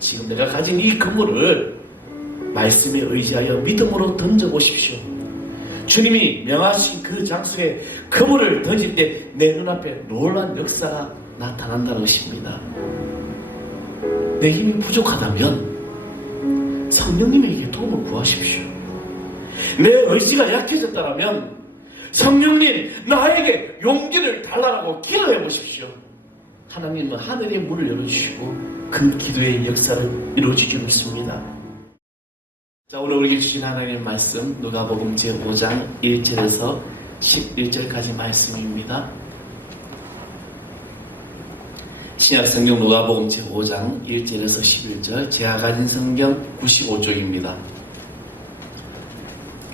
지금 내가 가진 이 그물을 말씀에 의지하여 믿음으로 던져보십시오. 주님이 명하신 그 장소에 그물을 던질 때 내 눈앞에 놀라운 역사가 나타난다는 것입니다. 내 힘이 부족하다면 성령님에게 도움을 구하십시오. 내 의지가 약해졌다면 성령님 나에게 용기를 달라고 기도해 보십시오. 하나님은 하늘의 문을 열어주시고 그 기도의 역사를 이루어주기 믿습니다. 자, 오늘 우리에게 주신 하나님의 말씀 누가복음 제5장 1절에서 11절까지 말씀입니다. 신약성경 누가복음 제5장 1절에서 11절, 제가 가진 성경 95쪽입니다.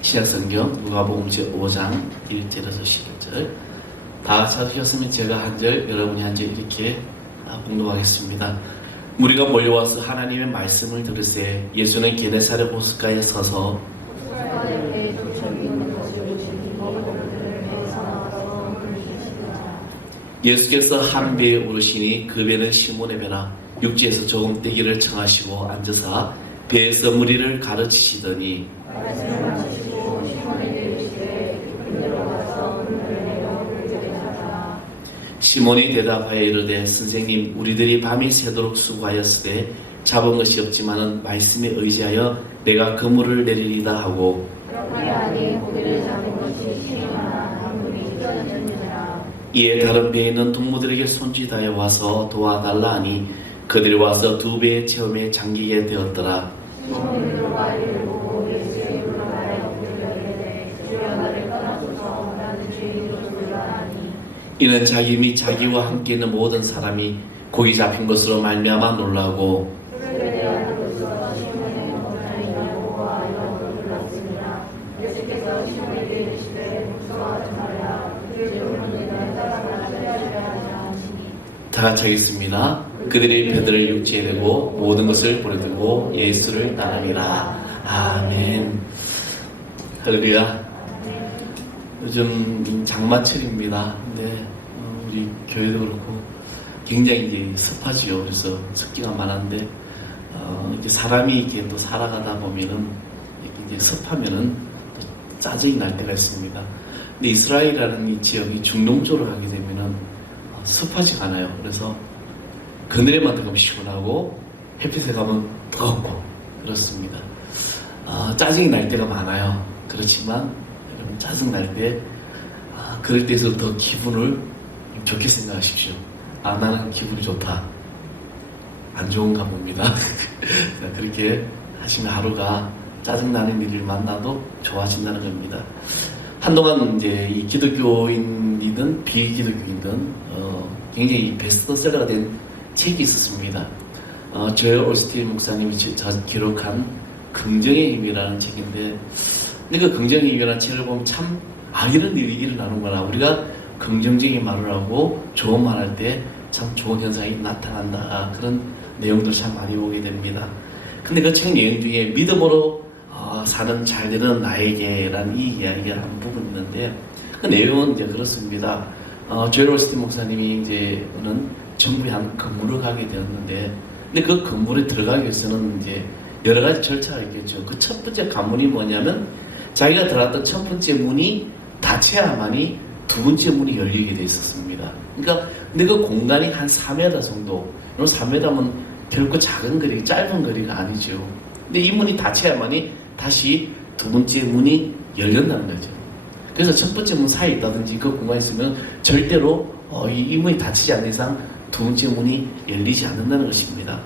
신약성경 누가복음 제5장 1절에서 11절 다 찾으셨으면 제가 한 절, 여러분이 한 절 이렇게 공독하겠습니다. 무리가 몰려와서 하나님의 말씀을 들으세 예수는 게네사렛 호숫가에 서서 예수께서 한 배에 오르시니 그 배는 시몬의 배라 육지에서 조금 떼기를 청하시고 앉으사 배에서 무리를 가르치시더니 시몬이 대답하여 이르되 선생님 우리들이 밤이 새도록 수고하였으되 잡은 것이 없지만은 말씀에 의지하여 내가 그물을 내리리다 하고 이에 다른 배에 있는 동무들에게 손짓하여 와서 도와달라 하니 그들이 와서 두 배의 체험에 잠기게 되었더라. 이는 자기 및 자기와 함께 있는 모든 사람이 고기 잡힌 것으로 말미암아 놀라고 다 같이 하겠습니다. 그들이 배들을 육지에 내고 모든 것을 버려두고 예수를 따르니라. 아멘. 할렐루야. 요즘 장마철입니다. 근데 우리 교회도 그렇고 굉장히 이제 습하지요. 그래서 습기가 많은데 이제 사람이 이렇게 또 살아가다 보면은 이제 습하면은 또 짜증이 날 때가 있습니다. 근데 이스라엘이라는 이 지역이 중동적으로 가게 되면은 습하지가 않아요. 그래서 그늘에만 들어가면 시원하고 햇빛에 가면 뜨겁고 그렇습니다. 짜증이 날 때가 많아요. 그렇지만 여러분 짜증 날 때 그럴 때에서 더 기분을 좋게 생각하십시오. 나는 기분이 좋다. 안 좋은가 봅니다. 그렇게 하시면 하루가 짜증나는 일을 만나도 좋아진다는 겁니다. 한동안 이제 이 기독교인이든 비기독교인이든 굉장히 베스트셀러가 된 책이 있었습니다. 조엘 올스틴 목사님이 기록한 긍정의 힘이라는 책인데, 근데 그 긍정의 힘이라는 책을 보면 참 이런 일이 일어나는구나. 우리가 긍정적인 말을 하고 좋은 말 할 때 참 좋은 현상이 나타난다. 그런 내용들을 참 많이 보게 됩니다. 근데 그 책 내용 중에 믿음으로 사는 잘되는 나에게라는 이 이야기가 한 부분이 있는데, 그 내용은 이제 그렇습니다. 조엘 올스틴 목사님이 이제는 정부에 한 건물을 가게 되었는데, 근데 그 건물에 들어가기 위해서는 이제 여러 가지 절차가 있겠죠. 그 첫 번째 관문이 뭐냐면, 자기가 들어갔던 첫 번째 문이 닫혀야만이 두 번째 문이 열리게 돼 있었습니다. 그러니까 근데 그 공간이 한 4m 정도, 4m면 결코 작은 거리, 짧은 거리가 아니죠. 근데 이 문이 닫혀야만이 다시 두 번째 문이 열린다는 거죠. 그래서 첫 번째 문 사이에 있다든지 그 공간에 있으면 절대로 이 문이 닫히지 않는 이상 두 번째 문이 열리지 않는다는 것입니다.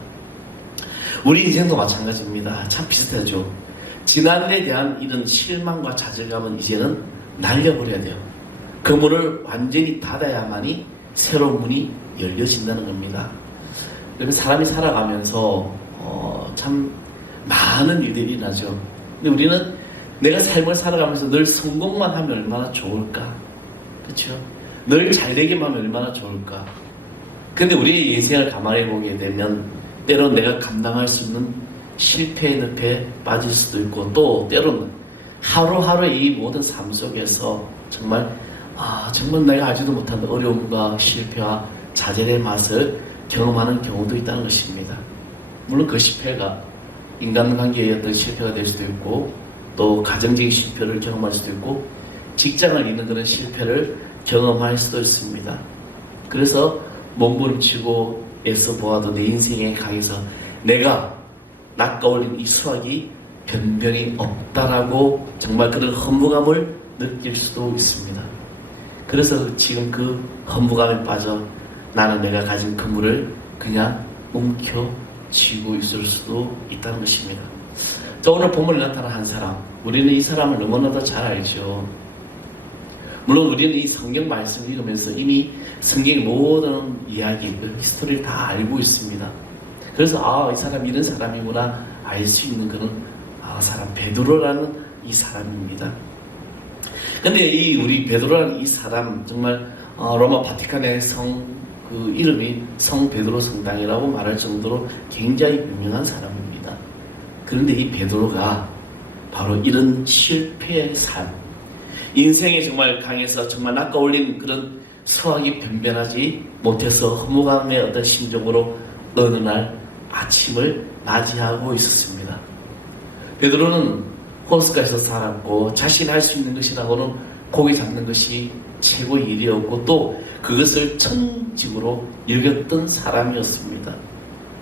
우리 인생도 마찬가지입니다. 참 비슷하죠. 지난 일에 대한 이런 실망과 좌절감은 이제는 날려버려야 돼요. 그 문을 완전히 닫아야만이 새로운 문이 열려진다는 겁니다. 그러면 사람이 살아가면서 참 많은 일들이 일어나죠. 근데 우리는 내가 삶을 살아가면서 늘 성공만 하면 얼마나 좋을까? 그렇죠? 늘 잘되기만 하면 얼마나 좋을까? 근데 우리의 인생을 가만히 보게 되면 때론 내가 감당할 수 있는 실패의 늪에 빠질 수도 있고, 또 때로는 하루하루 이 모든 삶 속에서 정말 내가 알지도 못한 어려움과 실패와 좌절의 맛을 경험하는 경우도 있다는 것입니다. 물론 그 실패가 인간관계의 어떤 실패가 될 수도 있고, 또 가정적인 실패를 경험할 수도 있고, 직장을 잃는 그런 실패를 경험할 수도 있습니다. 그래서 몸부림치고 애써 보아도 내 인생에 강해서 내가 낚아올린 이 수확이 변변히 없다라고 정말 그런 허무감을 느낄 수도 있습니다. 그래서 지금 그 허무감에 빠져 나는 내가 가진 그물을 그냥 움켜쥐고 있을 수도 있다는 것입니다. 자, 오늘 본문에 나타난 한 사람, 우리는 이 사람을 너무나도 잘 알죠. 물론 우리는 이 성경 말씀을 읽으면서 이미 성경의 모든 이야기, 그 히스토리를 다 알고 있습니다. 그래서 이 사람 이런 사람이구나 알 수 있는 그런 사람, 베드로라는 이 사람입니다. 근데 우리 베드로라는 이 사람, 정말 로마 바티칸의 그 이름이 성 베드로 성당이라고 말할 정도로 굉장히 유명한 사람입니다. 그런데 이 베드로가 바로 이런 실패의 삶, 인생에 정말 강해서 정말 낚아올린 그런 수확이 변변하지 못해서 허무감의 어떤 심정으로 어느 날 아침을 맞이하고 있었습니다. 베드로는 호스가에서 살았고 자신이 할 수 있는 것이라고는 고기 잡는 것이 최고의 일이었고 또 그것을 천직으로 여겼던 사람이었습니다.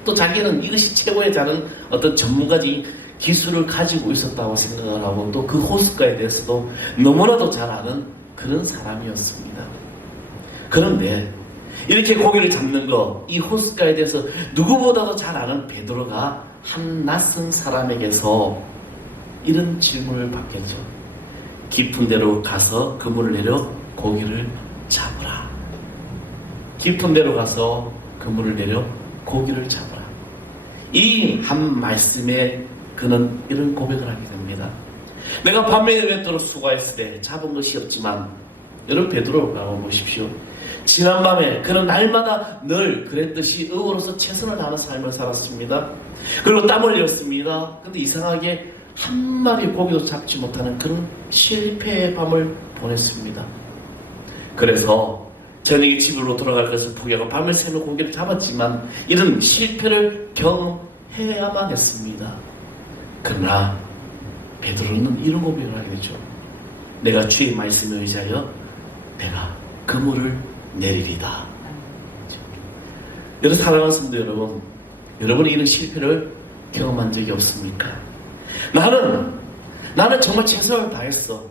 또 자기는 이것이 최고의 다른 어떤 전문가적인 기술을 가지고 있었다고 생각을 하고 또 그 호스가에 대해서도 너무나도 잘 아는 그런 사람이었습니다. 그런데 이렇게 고기를 잡는 거, 이 호스가에 대해서 누구보다도 잘 아는 베드로가 한 낯선 사람에게서 이런 질문을 받겠죠. 깊은 데로 가서 그물을 내려 고기를 잡으라. 깊은 데로 가서 그물을 내려 고기를 잡으라. 이 한 말씀에 그는 이런 고백을 하게 됩니다. 내가 밤에 외도록 수고했을 때 잡은 것이 없지만, 여러분 베드로를 보십시오. 지난밤에 그는 날마다 늘 그랬듯이 의원으로서 최선을 다하는 삶을 살았습니다. 그리고 땀을 흘렸습니다. 근데 이상하게 한 마리 고기도 잡지 못하는 그런 실패의 밤을 보냈습니다. 그래서 저녁에 집으로 돌아갈 것을 포기하고 밤을 새며 고기를 잡았지만 이런 실패를 경험해야만 했습니다. 그러나 베드로는 이런 고백을 하게 되죠. 내가 주의 말씀에 의지하여 내가 그물을 내리리다. 여러분 사랑하는 성도 여러분, 여러분이 이런 실패를 경험한 적이 없습니까? 나는 정말 최선을 다했어.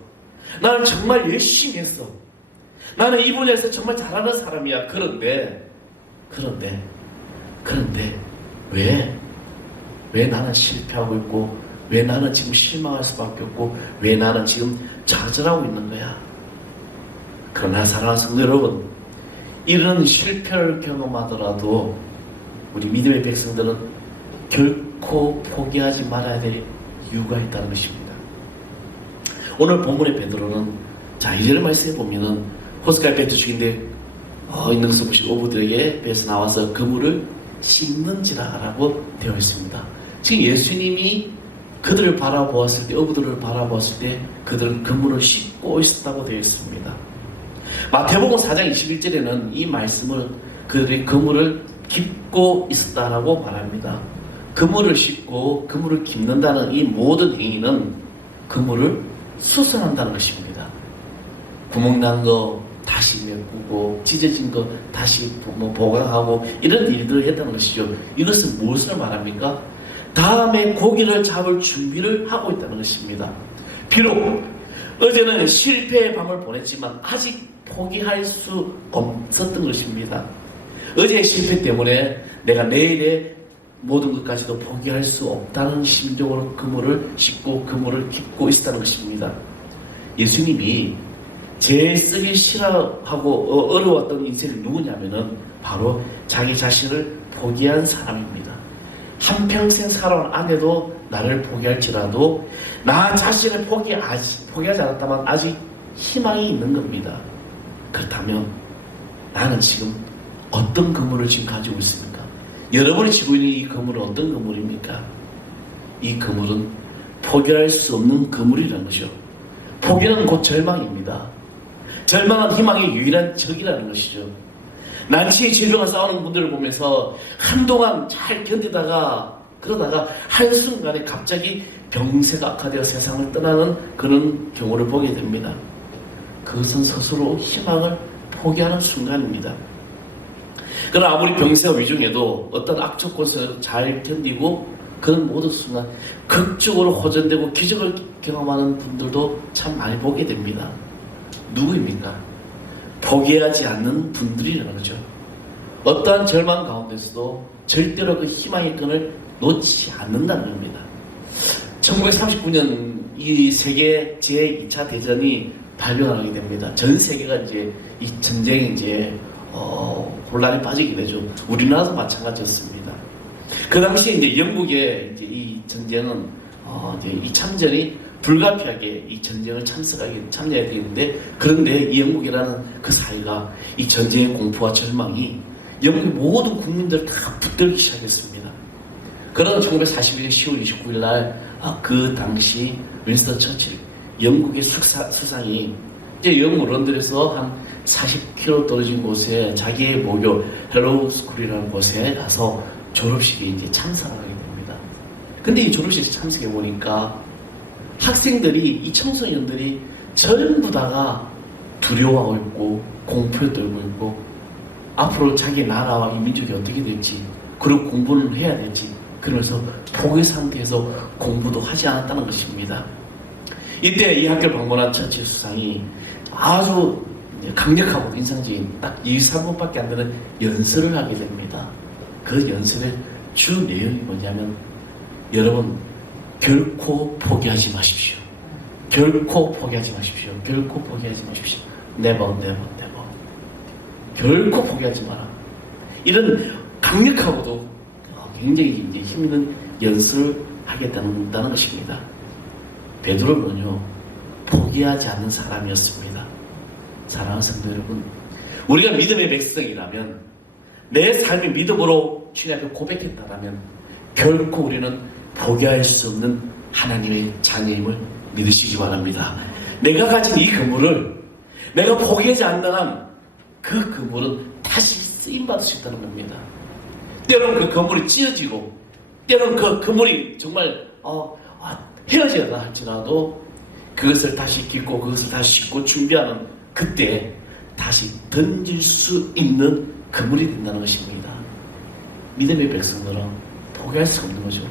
나는 정말 열심히 했어. 나는 이 분야에서 정말 잘하는 사람이야. 그런데 왜 나는 실패하고 있고, 왜 나는 지금 실망할 수밖에 없고, 왜 나는 지금 좌절하고 있는 거야? 그러나 사랑하는 성도 여러분, 이런 실패를 경험하더라도 우리 믿음의 백성들은 결코 포기하지 말아야 될 이유가 있다는 것입니다. 오늘 본문의 베드로는 이절 말씀에 보면은 호스가 배트 중인데 있는 것을 보신 어부들에게 배에서 나와서 그물을 씻는지라라고 되어 있습니다. 지금 예수님이 그들을 바라보았을 때, 어부들을 바라보았을 때 그들은 그물을 씻고 있었다고 되어 있습니다. 마태복음 4장 21절에는 이 말씀을 그들이 그물을 깁고 있었다라고 말합니다. 그물을 씻고 그물을 깁는다는 이 모든 행위는 그물을 수선한다는 것입니다. 구멍난 거 다시 메꾸고 찢어진 거 다시 보강하고 이런 일들을 했다는 것이죠. 이것은 무엇을 말합니까? 다음에 고기를 잡을 준비를 하고 있다는 것입니다. 비록 어제는 실패의 밤을 보냈지만 아직 포기할 수 없었던 것입니다. 어제의 실패 때문에 내가 내일의 모든 것까지도 포기할 수 없다는 심정으로 그물을 씻고 그물을 깁고 있었다는 것입니다. 예수님이 제일 쓰기 싫어하고 어려웠던 인생이 누구냐면은 바로 자기 자신을 포기한 사람입니다. 한평생 살아온 아내도 나를 포기할지라도 나 자신을 포기하지 않았다면 아직 희망이 있는 겁니다. 그렇다면 나는 지금 어떤 그물을 지금 가지고 있습니까? 여러분이 지고 있는 이 그물은 어떤 그물입니까? 이 그물은 포기할 수 없는 그물이라는 것이죠. 포기는 곧 절망입니다. 절망은 희망의 유일한 적이라는 것이죠. 난치의 질병과 싸우는 분들을 보면서 한동안 잘 견디다가 그러다가 한순간에 갑자기 병세가 악화되어 세상을 떠나는 그런 경우를 보게 됩니다. 그것은 스스로 희망을 포기하는 순간입니다. 그러나 아무리 병세가 위중해도 어떤 악조건을 잘 견디고 그런 모든 순간 극적으로 호전되고 기적을 경험하는 분들도 참 많이 보게 됩니다. 누구입니까? 포기하지 않는 분들이라는 거죠. 어떠한 절망 가운데서도 절대로 그 희망의 끈을 놓지 않는다는 겁니다. 1939년 이 세계 제2차 대전이 발병하게 됩니다. 전 세계가 이제 이 전쟁에 이제 혼란에 빠지게 되죠. 우리나라도 마찬가지였습니다. 그 당시에 이제 영국의 이제 이 전쟁은 이제 이 참전이 불가피하게 이 전쟁을 참여해야 되는데, 그런데 이 영국이라는 그 사회가 이 전쟁의 공포와 절망이 영국의 모든 국민들을 다 붙들기 시작했습니다. 그러다 1941년 10월 29일 날 그 당시 윈스턴 처칠 영국의 수상이 이제 영국 런던에서 한 40km 떨어진 곳에 자기의 모교 헬로우 스쿨이라는 곳에 가서 졸업식에 이제 참석하게 됩니다. 근데 이 졸업식에 참석해 보니까 학생들이, 이 청소년들이 전부 다가 두려워하고 있고 공포에 떨고 있고 앞으로 자기 나라와 이 민족이 어떻게 될지, 그리고 공부를 해야 될지, 그러면서 포기 상태에서 공부도 하지 않았다는 것입니다. 이때 이 학교를 방문한 처칠 수상이 아주 강력하고 인상적인 딱 2, 3분밖에 안 되는 연설을 하게 됩니다. 그 연설의 주 내용이 뭐냐면, 여러분 결코 포기하지 마십시오. 결코 포기하지 마십시오. 결코 포기하지 마십시오. Never, never, never. 결코 포기하지 마라. 이런 강력하고도 굉장히 이제 힘있는 연설을 하겠다는 것입니다. 베드로는요, 포기하지 않는 사람이었습니다. 사랑하는 성도 여러분, 우리가 믿음의 백성이라면, 내 삶의 믿음으로 주님 앞에 고백했다라면 결코 우리는 포기할 수 없는 하나님의 자녀임을 믿으시기 바랍니다. 내가 가진 이 그물을 내가 포기하지 않는 한 그 그물은 다시 쓰임받을 수 있다는 겁니다. 때로는 그 그물이 찢어지고, 때로는 그 그물이 정말 헤어져야 할지라도 그것을 다시 깃고 그것을 다시 싣고 준비하는 그때 다시 던질 수 있는 그물이 된다는 것입니다. 믿음의 백성들은 포기할 수가 없는 거죠.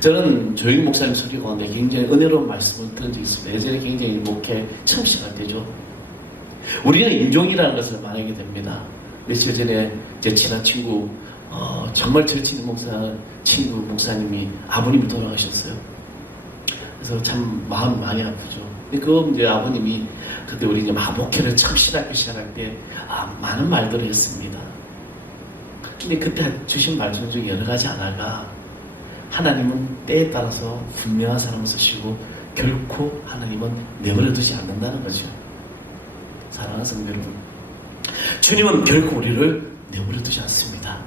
저는 조영 목사님 설교 가운데 굉장히 은혜로운 말씀을 들은 적이 있습니다. 예전에 굉장히 목회 처음 시작할 때죠. 우리는 인종이라는 것을 말하게 됩니다. 며칠 전에 제 친한 친구, 정말 절친 친구 목사님이 아버님이 돌아가셨어요. 그래서 참 마음이 많이 아프죠. 근데 그 이제 아버님이 그때 우리 이제 목회를 처음 시작할 때 많은 말들을 했습니다. 근데 그때 주신 말씀 중에 여러 가지 하나가, 하나님은 때에 따라서 분명한 사람을 쓰시고 결코 하나님은 내버려 두지 않는다는 거죠. 사랑하는 성도 여러분, 주님은 결코 우리를 내버려 두지 않습니다.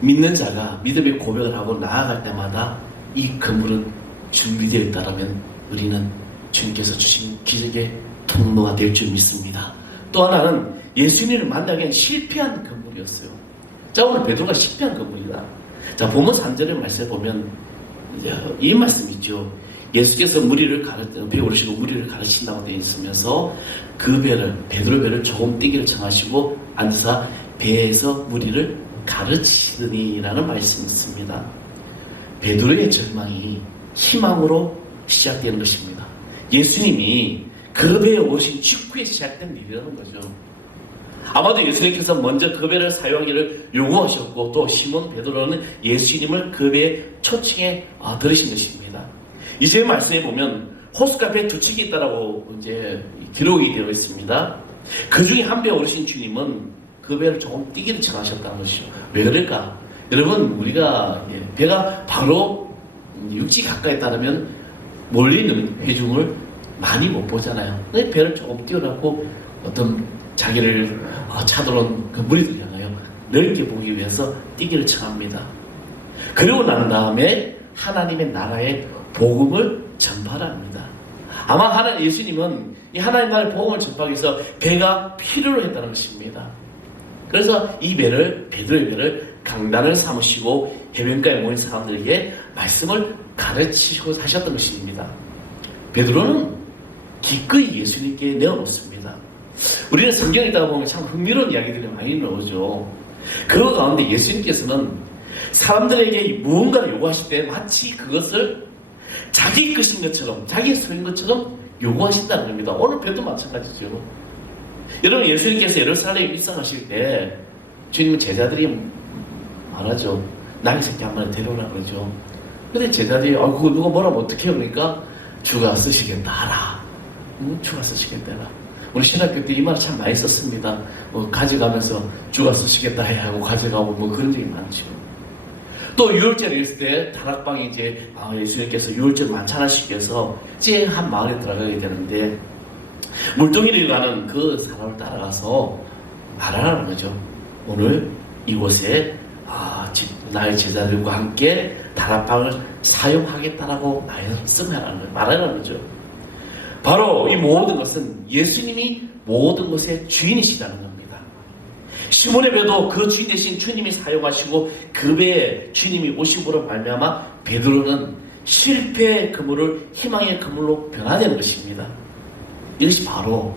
믿는 자가 믿음의 고백을 하고 나아갈 때마다 이 그물은 준비되어 있다면 우리는 주님께서 주신 기적의 통로가 될 줄 믿습니다. 또 하나는 예수님을 만나기 위한 실패한 그물이었어요. 자, 오늘 베드로가 실패한 그물이다. 자, 본문 3절의 말씀을 보면 이 말씀 있죠. 예수께서 배 오르시고 무리를 가르친다고 되어 있으면서 그 베드로 배를 조금 떼기를 청하시고 앉으사 배에서 무리를 가르치더니라는 말씀이 있습니다. 베드로의 절망이 희망으로 시작되는 것입니다. 예수님이 그 배에 오르신 직후에 시작된 일이라는 거죠. 아마도 예수님께서 먼저 그 배를 사용하기를 요구하셨고, 또 시몬 베드로는 예수님을 그 배에 초청해 들으신 것입니다. 이제 말씀에 보면 호숫가 배 두 척이 있다라고 이제 기록이 되어 있습니다. 그 중에 한 배에 오르신 주님은 그 배를 조금 띄기를 청하셨다는 것이죠. 왜 그럴까? 여러분, 우리가 배가 바로 육지 가까이 따르면 멀리 있는 회중을 많이 못 보잖아요. 배를 조금 띄워놓고 어떤 자기를 찾아온 그 무리들 향하여 넓게 보기 위해서 뛰기를 청합니다. 그리고 난 다음에 하나님의 나라의 복음을 전파합니다. 아마 예수님은 이 하나님 나라의 복음을 전파하기 위해서 배가 필요로 했다는 것입니다. 그래서 이 배를, 베드로의 배를 강단을 삼으시고 해변가에 모인 사람들에게 말씀을 가르치시고 하셨던 것입니다. 베드로는 기꺼이 예수님께 내어놓습니다. 우리는 성경에 있다가 보면 참 흥미로운 이야기들이 많이 나오죠. 그 가운데 예수님께서는 사람들에게 무언가를 요구하실 때 마치 그것을 자기 것인 것처럼, 자기 소유인 것처럼 요구하신다는 겁니다. 오늘 배도 마찬가지죠. 여러분, 예수님께서 예루살렘에 입성하실 때 주님은 제자들이 말하죠. 나귀 새끼 한 마리 데려오라 그러죠. 근데 제자들이 그거 누가 뭐라면 어떻게 해요? 그러니까 주가 쓰시겠다 하라. 주가 쓰시겠다 하라. 우리 신학교 때 이 말을 참 많이 썼습니다. 가져가면서 주가 쓰시겠다 해 하고 가져가고 그런 적이 많죠. 또 유월절이 있을 때 다락방에 이제 예수님께서 유월절 만찬하시기 위해서 이제 한 마을에 들어가게 되는데 물동이를 가는 그 사람을 따라가서 말하라는 거죠. 오늘 이곳에 나의 제자들과 함께 다락방을 사용하겠다라고 말하라는 거죠. 바로 이 모든 것은 예수님이 모든 것의 주인이시다는 겁니다. 시몬의 배도 그 주인 대신 주님이 사용하시고 그 배에 주님이 오심으로 말미암아 베드로는 실패의 그물을 희망의 그물로 변화되는 것입니다. 이것이 바로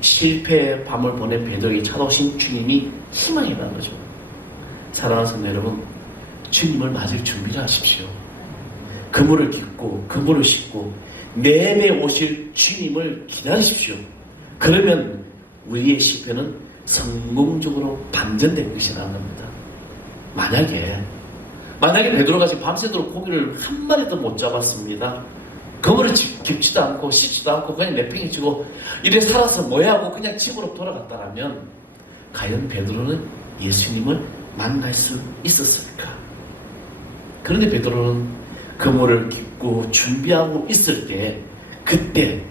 실패의 밤을 보낸 베드로에게 찾아오신 주님이 희망이라는 거죠. 사랑하는 성도 여러분, 주님을 맞을 준비를 하십시오. 그물을 깃고 그물을 싣고 내 배에 오실 주님을 기다리십시오. 그러면 우리의 실패는 성공적으로 반전된 것이라는 겁니다. 만약에 베드로가 지금 밤새도록 고기를 한 마리도 못 잡았습니다. 그물을 깁지도 않고 씻지도 않고 그냥 내팽개치고 이래 살아서 뭐야 하고 그냥 집으로 돌아갔다면 과연 베드로는 예수님을 만날 수 있었을까? 그런데 베드로는 그물을 깃고 준비하고 있을 때 그때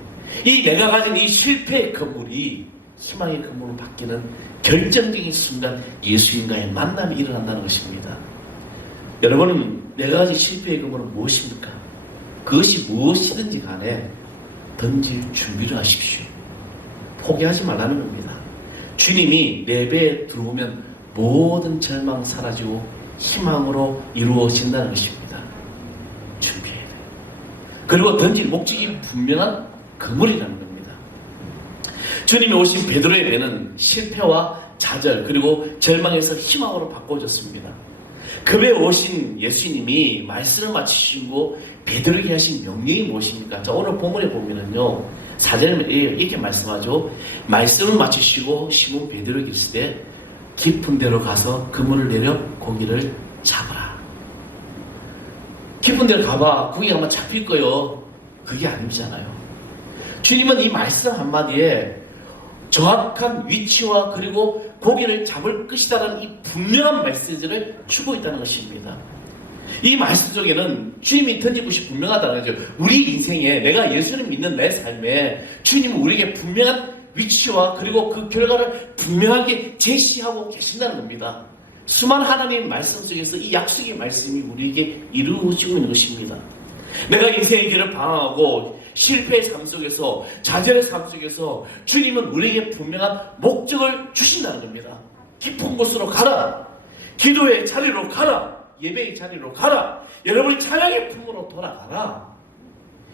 이 내가 가진 이 실패의 그물이 희망의 그물로 바뀌는 결정적인 순간 예수님과의 만남이 일어난다는 것입니다. 여러분은 내가 가진 실패의 그물은 무엇입니까? 그것이 무엇이든지 간에 던질 준비를 하십시오. 포기하지 말라는 겁니다. 주님이 내 배에 들어오면 모든 절망 사라지고 희망으로 이루어진다는 것입니다. 준비해야 돼요. 그리고 던질 목적이 분명한 그물이라는 겁니다. 주님이 오신 베드로의 배는 실패와 좌절 그리고 절망에서 희망으로 바꿔줬습니다. 그 배에 오신 예수님이 말씀을 마치시고 베드로에게 하신 명령이 무엇입니까? 자, 오늘 본문에 보면은요 4절에 이렇게 말씀하죠. 말씀을 마치시고 시몬 베드로에게 있을 때 깊은 데로 가서 그물을 내려 고기를 잡으라. 깊은 데로 가봐. 고기가 아마 잡힐 거요. 그게 아니잖아요. 주님은 이 말씀 한마디에 정확한 위치와 그리고 고기를 잡을 것이다라는 이 분명한 메시지를 주고 있다는 것입니다. 이 말씀 속에는 주님이 던진 것이 분명하다는 거죠. 우리 인생에 내가 예수를 믿는 내 삶에 주님은 우리에게 분명한 위치와 그리고 그 결과를 분명하게 제시하고 계신다는 겁니다. 수많은 하나님의 말씀 속에서 이 약속의 말씀이 우리에게 이루어지고 있는 것입니다. 내가 인생의 길을 방황하고 실패의 삶 속에서 좌절의 삶 속에서 주님은 우리에게 분명한 목적을 주신다는 겁니다. 깊은 곳으로 가라. 기도의 자리로 가라. 예배의 자리로 가라. 여러분이 찬양의 품으로 돌아가라.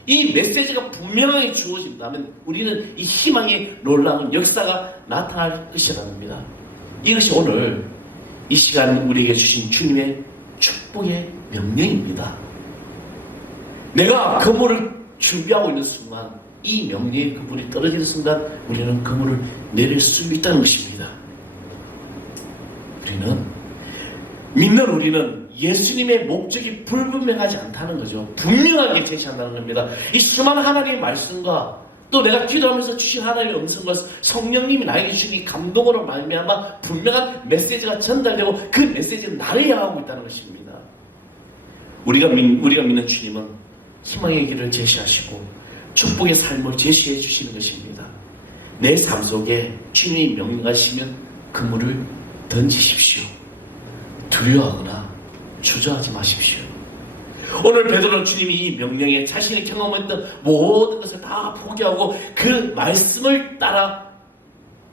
이 메시지가 분명하게 주어진다면 우리는 이 희망의 놀라운 역사가 나타날 것이라는 겁니다. 이것이 오늘 이 시간 우리에게 주신 주님의 축복의 명령입니다. 내가 그물을 준비하고 있는 순간 이 명령의 그물이 떨어지는 순간 우리는 그물을 내릴 수 있다는 것입니다. 우리는 예수님의 목적이 불분명하지 않다는 거죠. 분명하게 제시한다는 겁니다. 이 수많은 하나님의 말씀과 또 내가 기도하면서 주신 하나님의 음성과 성령님이 나에게 주신 이 감동으로 말미암아 분명한 메시지가 전달되고 그 메시지는 나를 향하고 있다는 것입니다. 우리가 믿는 주님은 희망의 길을 제시하시고 축복의 삶을 제시해 주시는 것입니다. 내 삶 속에 주님이 명령하시면 그물을 던지십시오. 두려워하거나 주저하지 마십시오. 오늘 베드로는 주님이 이 명령에 자신이 경험했던 모든 것을 다 포기하고 그 말씀을 따라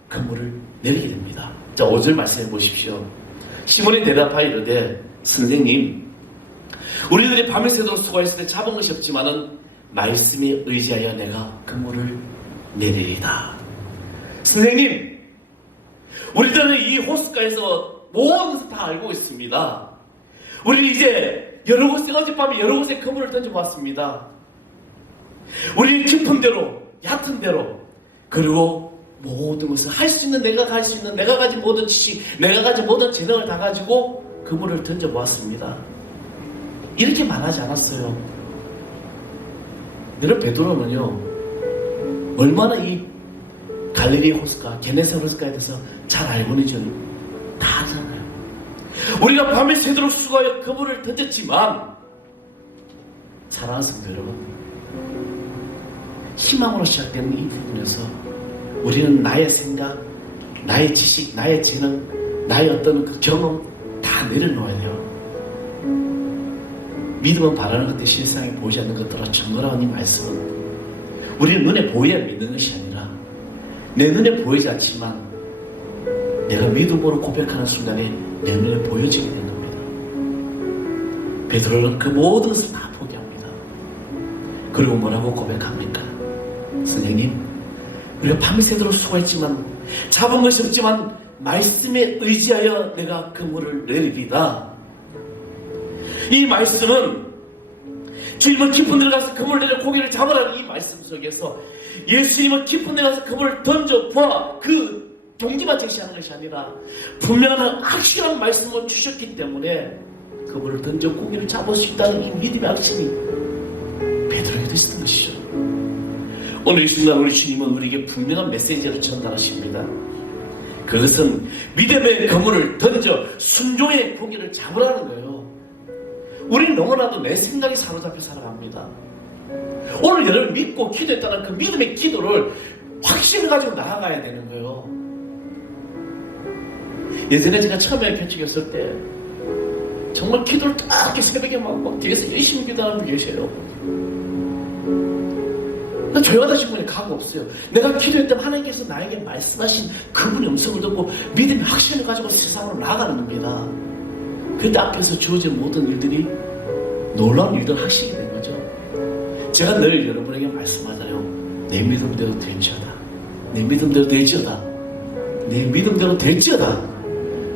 그물을 내리게 됩니다. 자, 5절 말씀해 보십시오. 시몬이 대답하여 이르되 선생님, 우리들이 밤을 새도록 수고했을 때 잡은 것이 없지만은 말씀에 의지하여 내가 그물을 내리리다. 선생님, 우리들은 이 호숫가에서 모든 것을 다 알고 있습니다. 우리는 이제 여러 곳에, 어젯밤에 여러 곳에 그물을 던져봤습니다. 우리는 깊은 대로, 얕은 대로, 그리고 모든 것을 할 수 있는, 내가 할 수 있는, 내가 가진 모든 지식, 내가 가진 모든 재능을 다 가지고 그물을 던져보았습니다. 이렇게 말하지 않았어요. 여러분, 베드로는요, 얼마나 이 갈릴리 호숫가, 게네사렛 호숫가에 대해서 잘 알고 있는지 다 알잖아요. 우리가 밤에 새도록 수고하여 그물을 던졌지만, 사랑하는 성도 여러분, 희망으로 시작되는 이 부분에서 우리는 나의 생각, 나의 지식, 나의 재능, 나의 어떤 그 경험 다 내려놓아야 돼요. 믿음은 바라는 것들, 실상에 보이지 않는 것들로 증거라는 이 말씀은 우리는 눈에 보여야 믿는 것이 아니라 내 눈에 보이지 않지만 내가 믿음으로 고백하는 순간에 내 눈에 보여지게 되는 겁니다. 베드로는 그 모든 것을 다 포기합니다. 그리고 뭐라고 고백합니까? 선생님, 우리가 밤새도록 수고했지만 잡은 것이 없지만 말씀에 의지하여 내가 그물을 내리리다. 이 말씀은 주님은 깊은 데 가서 그물 내려 고기를 잡으라는 이 말씀 속에서 예수님은 깊은 데 가서 그물을 던져보아 그 동기만 제시하는 것이 아니라 분명한 확실한 말씀을 주셨기 때문에 그물을 던져 고기를 잡을 수 있다는 이 믿음의 확신이 베드로에게도 있었던 것이죠. 오늘 이 순간 우리 주님은 우리에게 분명한 메시지를 전달하십니다. 그것은 믿음의 그물을 던져 순종의 고기를 잡으라는 거예요. 우리는 너무나도 내 생각이 사로잡혀 살아갑니다. 오늘 여러분 믿고 기도했다는 그 믿음의 기도를 확신을 가지고 나아가야 되는 거예요. 예전에 제가 처음에 개척했을 때 정말 기도를 딱 새벽에 막 뒤에서 열심히 기도하는 분 계세요. 나 조용하다신 분이 각오 없어요. 내가 기도했다면 하나님께서 나에게 말씀하신 그분의 음성을 듣고 믿음의 확신을 가지고 세상으로 나아가는 겁니다. 그때 앞에서 주어진 모든 일들이 놀라운 일들 확신이 된 거죠. 제가 늘 여러분에게 말씀하잖아요. 내 믿음대로 될지어다. 내 믿음대로 될지어다. 내 믿음대로 될지어다.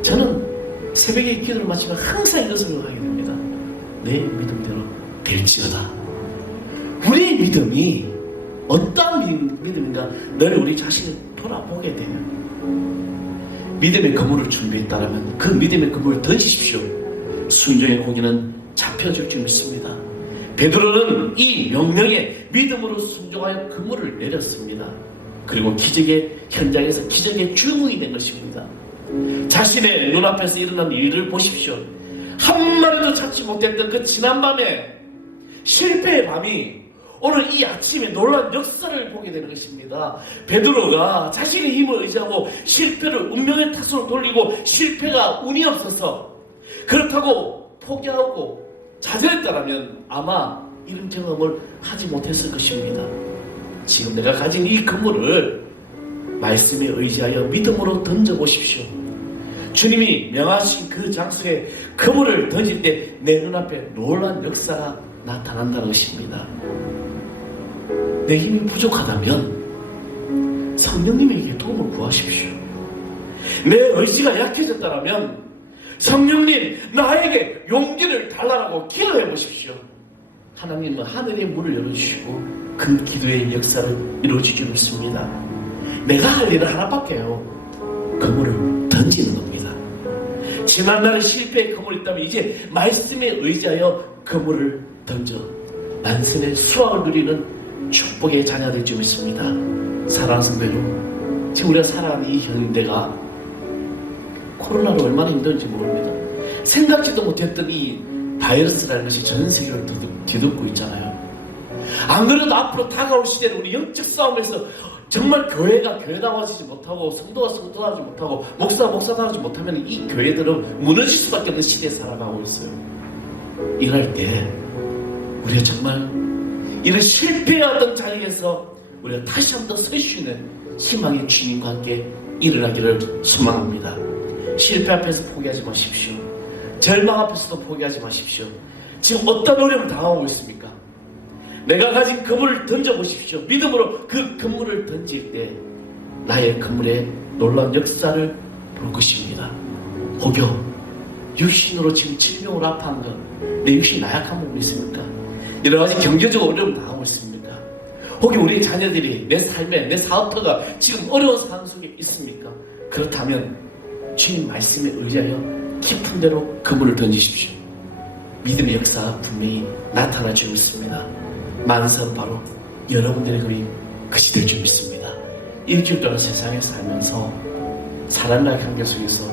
저는 새벽에 기도를 마치면 항상 이것을 하게 됩니다. 내 믿음대로 될지어다. 우리의 믿음이 어떠한 믿음인가 늘 우리 자신을 돌아보게 돼요. 믿음의 그물을 준비했다면 그 믿음의 그물을 던지십시오. 순종의 고기는 잡혀줄 줄 믿습니다. 베드로는 이 명령에 믿음으로 순종하여 그물을 내렸습니다. 그리고 기적의 현장에서 기적의 주인공이 된 것입니다. 자신의 눈앞에서 일어난 일을 보십시오. 한 마리도 잡지 못했던 그 지난밤에 실패의 밤이 오늘 이 아침에 놀라운 역사를 보게 되는 것입니다. 베드로가 자신의 힘을 의지하고 실패를 운명의 탓으로 돌리고 실패가 운이 없어서 그렇다고 포기하고 좌절했다면 아마 이런 경험을 하지 못했을 것입니다. 지금 내가 가진 이 그물을 말씀에 의지하여 믿음으로 던져보십시오. 주님이 명하신 그 장소에 그물을 던질 때 내 눈앞에 놀라운 역사가 나타난다는 것입니다. 내 힘이 부족하다면 성령님에게 도움을 구하십시오. 내 의지가 약해졌다면 성령님 나에게 용기를 달라고 기도해 보십시오. 하나님은 하늘의 문을 열어주시고 그 기도의 역사를 이루어지게 믿습니다. 내가 할 일은 하나밖에요. 그물을 던지는 겁니다. 지난날의 실패의 그물이 있다면 이제 말씀에 의지하여 그물을 던져 만선의 수확을 누리는 축복의 자녀가 될 줄 믿습니다. 사랑하는 성도 여러분, 지금 우리가 살아가는 이 현대가 코로나로 얼마나 힘든지 모릅니다. 생각지도 못했던 이 바이러스라는 것이 전 세계를 뒤덮고 있잖아요. 안 그래도 앞으로 다가올 시대는 우리 영적 싸움에서 정말 교회가 교회다워지지 못하고 성도가 성도다워지지 못하고 목사가 목사다워지지 못하면 이 교회들은 무너질 수밖에 없는 시대에 살아가고 있어요. 이럴 때 우리가 정말 이런 실패했던 자리에서 우리가 다시 한번 더 설 수 있는 희망의 주님과 함께 일어나기를 소망합니다. 실패 앞에서 포기하지 마십시오. 절망 앞에서도 포기하지 마십시오. 지금 어떤 어려움을 당하고 있습니까? 내가 가진 그물을 던져보십시오. 믿음으로 그 그물을 던질 때 나의 그물에 놀라운 역사를 볼 것입니다. 혹여 육신으로 지금 질병으로 아파하는 건 내 육신이 나약한 부분이 있습니까? 여러 가지 경제적 어려움을 당하고 있습니까? 혹여 우리 자녀들이 내 삶에 내 사업터가 지금 어려운 상황 속에 있습니까? 그렇다면 주님 말씀에 의지하여 깊은 데로 그물을 던지십시오. 믿음의 역사 분명히 나타날 줄 믿습니다. 만사는 바로 여러분들의 그림 그것이 될 줄 믿습니다. 일주일 동안 세상에 살면서 사람과의 관계 속에서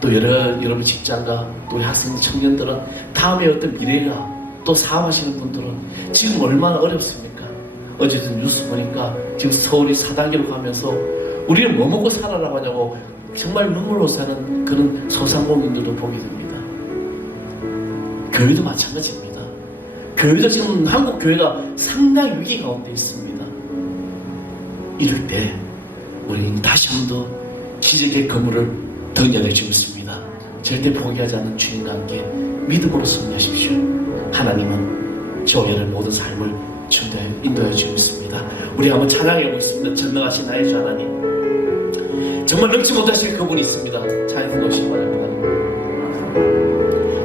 또 여러분 직장과 또 우리 학생 청년들은 다음에 어떤 미래가 또 사업하시는 분들은 지금 얼마나 어렵습니까? 어제도 뉴스 보니까 지금 서울이 4단계로 가면서 우리는 뭐 먹고 살아라고 하냐고 정말 눈물로 사는 그런 소상공인들도 보게 됩니다. 교회도 마찬가지입니다. 교회도 지금 한국 교회가 상당히 위기 가운데 있습니다. 이럴 때 우리는 다시 한 번 더 기적의 그물을 던져낼 줄 믿습니다. 절대 포기하지 않는 주님과 함께 믿음으로 승리하십시오. 하나님은 저희의 모든 삶을 인도해 주십니다. 우리 한번 찬양해 보겠습니다. 전능하신 나의 주 하나님, 정말 능치 못하실 그분이 있습니다. 찬양 놓으시기 바랍니다.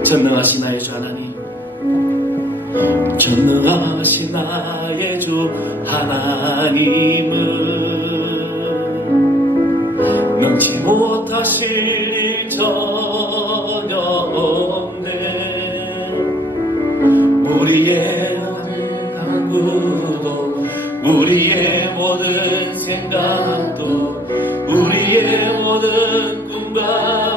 전능하신 나의 주 하나님, 전능하신 나의 주 하나님은 능치 못하실 일 전혀 없네. 우리의 모든 간구도 우리의 모든 생각도 우리의 모든 꿈과